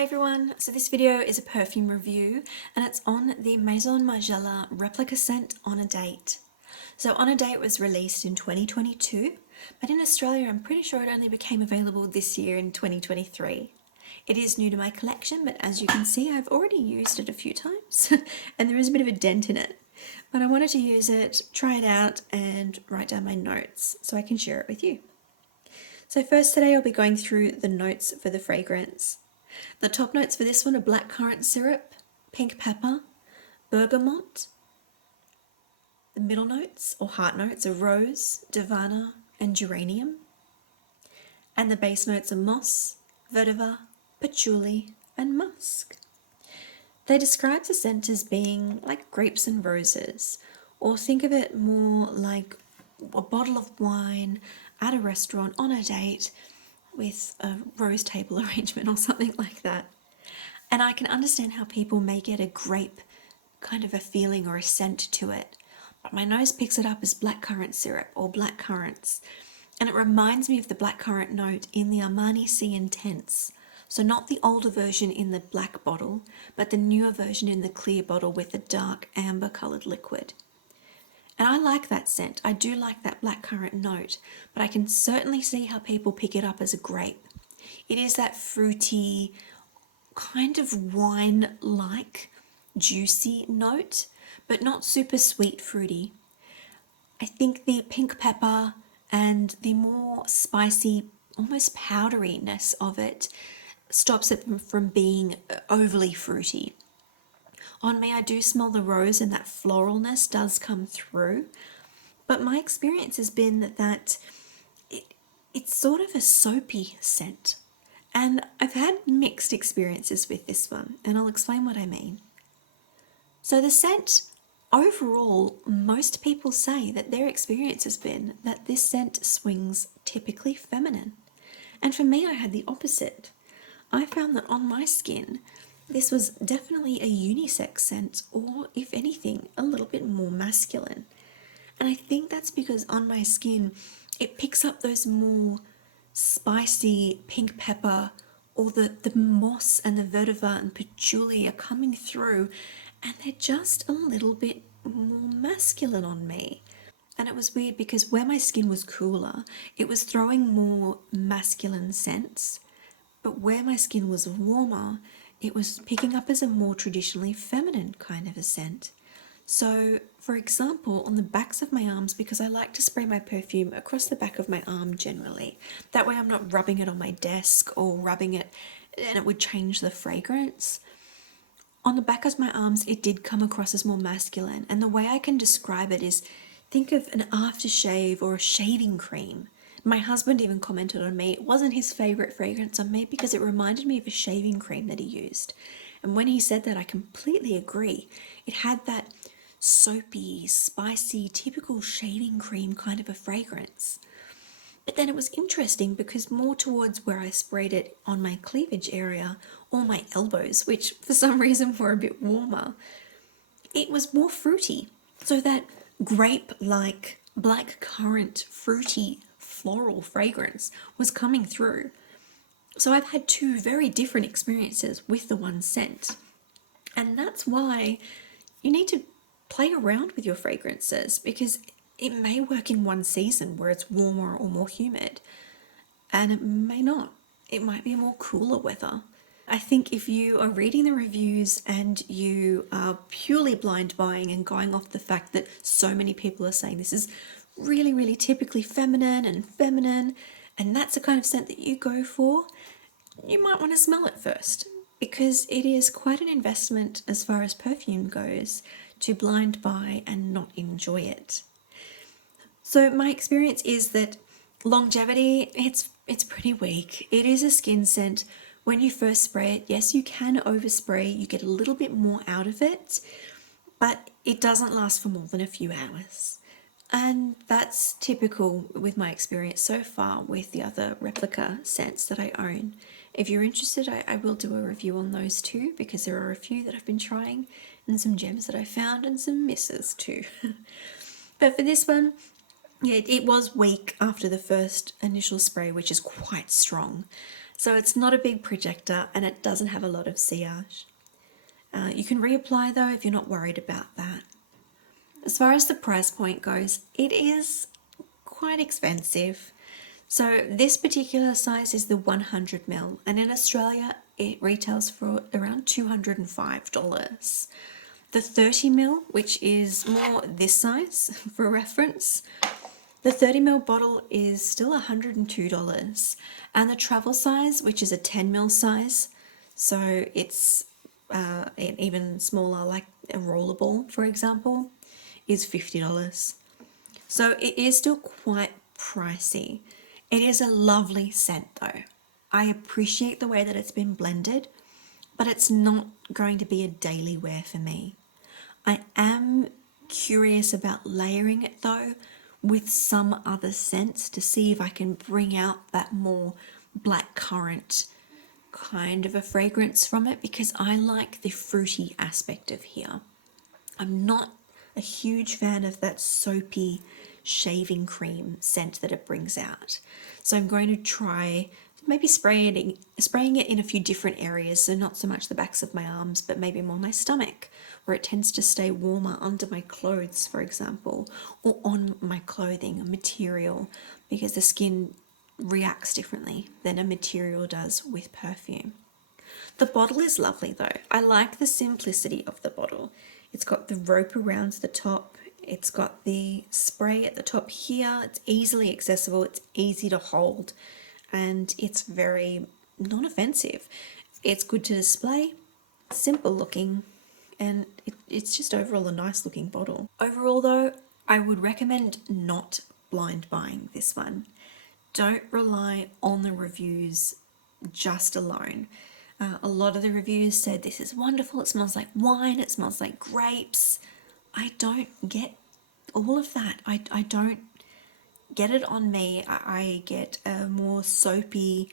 Hey everyone, so this video is a perfume review and it's on the Maison Margiela Replica scent On a Date. So On a Date was released in 2022, but in Australia I'm pretty sure it only became available this year in 2023. It is new to my collection, but as you can see I've already used it a few times and there is a bit of a dent in it. But I wanted to use it, try it out and write down my notes so I can share it with you. So first today I'll be going through the notes for the fragrance. The top notes for this one are blackcurrant syrup, pink pepper, bergamot. The middle notes or heart notes are rose, davana and geranium. And the base notes are moss, vetiver, patchouli and musk. They describe the scent as being like grapes and roses, or think of it more like a bottle of wine at a restaurant on a date with a rose table arrangement or something like that. And I can understand how people may get a grape kind of a feeling or a scent to it, but my nose picks it up as blackcurrant syrup or black currants, and it reminds me of the blackcurrant note in the Armani Sea Intense. So not the older version in the black bottle, but the newer version in the clear bottle with the dark amber coloured liquid. And I like that scent. I do like that blackcurrant note, but I can certainly see how people pick it up as a grape. It is that fruity, kind of wine-like, juicy note, but not super sweet fruity. I think the pink pepper and the more spicy, almost powderiness of it stops it from being overly fruity. On me, I do smell the rose and that floralness does come through, but my experience has been that it's sort of a soapy scent, and I've had mixed experiences with this one, and I'll explain what I mean. So the scent, overall, most people say that their experience has been that this scent swings typically feminine, and for me, I had the opposite. I found that on my skin, this was definitely a unisex scent, or if anything, a little bit more masculine. And I think that's because on my skin, it picks up those more spicy pink pepper, or the moss and the vetiver and patchouli are coming through, and they're just a little bit more masculine on me. And it was weird because where my skin was cooler, it was throwing more masculine scents, but where my skin was warmer, it was picking up as a more traditionally feminine kind of a scent. So, for example, on the backs of my arms, because I like to spray my perfume across the back of my arm generally, that way I'm not rubbing it on my desk or rubbing it and it would change the fragrance. On the back of my arms, it did come across as more masculine, and the way I can describe it is think of an aftershave or a shaving cream. My husband even commented on me, it wasn't his favourite fragrance on me because it reminded me of a shaving cream that he used. And when he said that, I completely agree. It had that soapy, spicy, typical shaving cream kind of a fragrance. But then it was interesting because more towards where I sprayed it on my cleavage area or my elbows, which for some reason were a bit warmer, it was more fruity. So that grape-like, blackcurrant, fruity, floral fragrance was coming through. So I've had two very different experiences with the one scent. And that's why you need to play around with your fragrances, because it may work in one season where it's warmer or more humid, and it may not. It might be a more cooler weather. I think if you are reading the reviews and you are purely blind buying and going off the fact that so many people are saying this is really, really typically feminine, and that's the kind of scent that you go for, you might want to smell it first, because it is quite an investment as far as perfume goes to blind buy and not enjoy it. So my experience is that longevity, it's pretty weak. It is a skin scent. When you first spray it, yes, you can overspray, you get a little bit more out of it, but it doesn't last for more than a few hours. And that's typical with my experience so far with the other replica scents that I own. If you're interested, I will do a review on those too, because there are a few that I've been trying and some gems that I found and some misses too. But for this one, yeah, it was weak after the first initial spray, which is quite strong. So it's not a big projector and it doesn't have a lot of sillage. You can reapply though if you're not worried about that. As far as the price point goes, it is quite expensive. So this particular size is the 100ml, and in Australia it retails for around $205. The 30ml, which is more this size for reference, the 30ml bottle is still $102, and the travel size, which is a 10ml size, so it's even smaller, like a rollable, for example, is $50. So it is still quite pricey. It is a lovely scent though. I appreciate the way that it's been blended, but it's not going to be a daily wear for me. I am curious about layering it though with some other scents to see if I can bring out that more blackcurrant kind of a fragrance from it, because I like the fruity aspect of here. I'm not a huge fan of that soapy shaving cream scent that it brings out. So I'm going to try maybe spraying it in a few different areas, so not so much the backs of my arms, but maybe more my stomach, where it tends to stay warmer under my clothes, for example, or on my clothing, a material, because the skin reacts differently than a material does with perfume. The bottle is lovely though. I like the simplicity of the bottle. It's got the rope around the top. It's got the spray at the top here. It's easily accessible. It's easy to hold. And it's very non-offensive. It's good to display, simple looking, and it's just overall a nice looking bottle. Overall though, I would recommend not blind buying this one. Don't rely on the reviews just alone. A lot of the reviews said this is wonderful, it smells like wine, it smells like grapes. I don't get all of that. I don't get it on me. I get a more soapy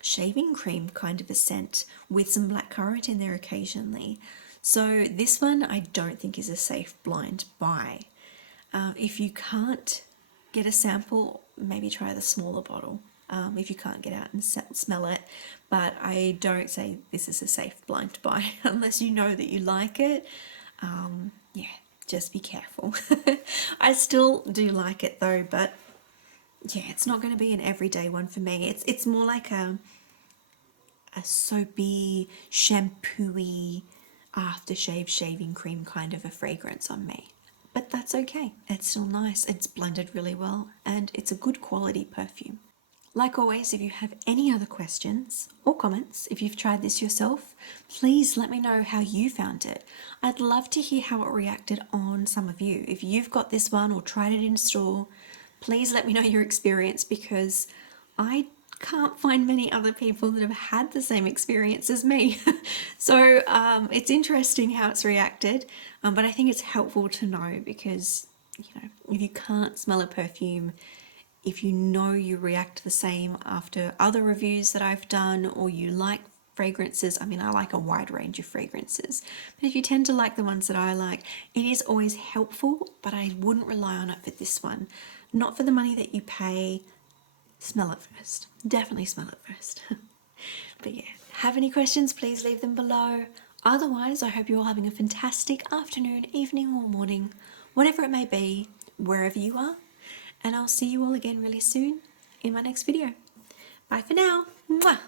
shaving cream kind of a scent with some blackcurrant in there occasionally. So this one I don't think is a safe blind buy. If you can't get a sample, maybe try the smaller bottle if you can't get out and smell it. But I don't say this is a safe blind buy unless you know that you like it. Yeah, just be careful. I still do like it though, but yeah, it's not going to be an everyday one for me. It's more like a soapy, shampooey, aftershave shaving cream kind of a fragrance on me. But that's okay. It's still nice. It's blended really well, and it's a good quality perfume. Like always, if you have any other questions or comments, if you've tried this yourself, please let me know how you found it. I'd love to hear how it reacted on some of you. If you've got this one or tried it in store, please let me know your experience, because I can't find many other people that have had the same experience as me. So it's interesting how it's reacted, but I think it's helpful to know, because if you can't smell a perfume, if you know you react the same after other reviews that I've done, or you like fragrances, I mean, I like a wide range of fragrances, but if you tend to like the ones that I like, it is always helpful, but I wouldn't rely on it for this one. Not for the money that you pay. Smell it first. Definitely smell it first. But yeah, have any questions, please leave them below. Otherwise, I hope you're all having a fantastic afternoon, evening or morning, whatever it may be, wherever you are. And I'll see you all again really soon in my next video. Bye for now. Mwah!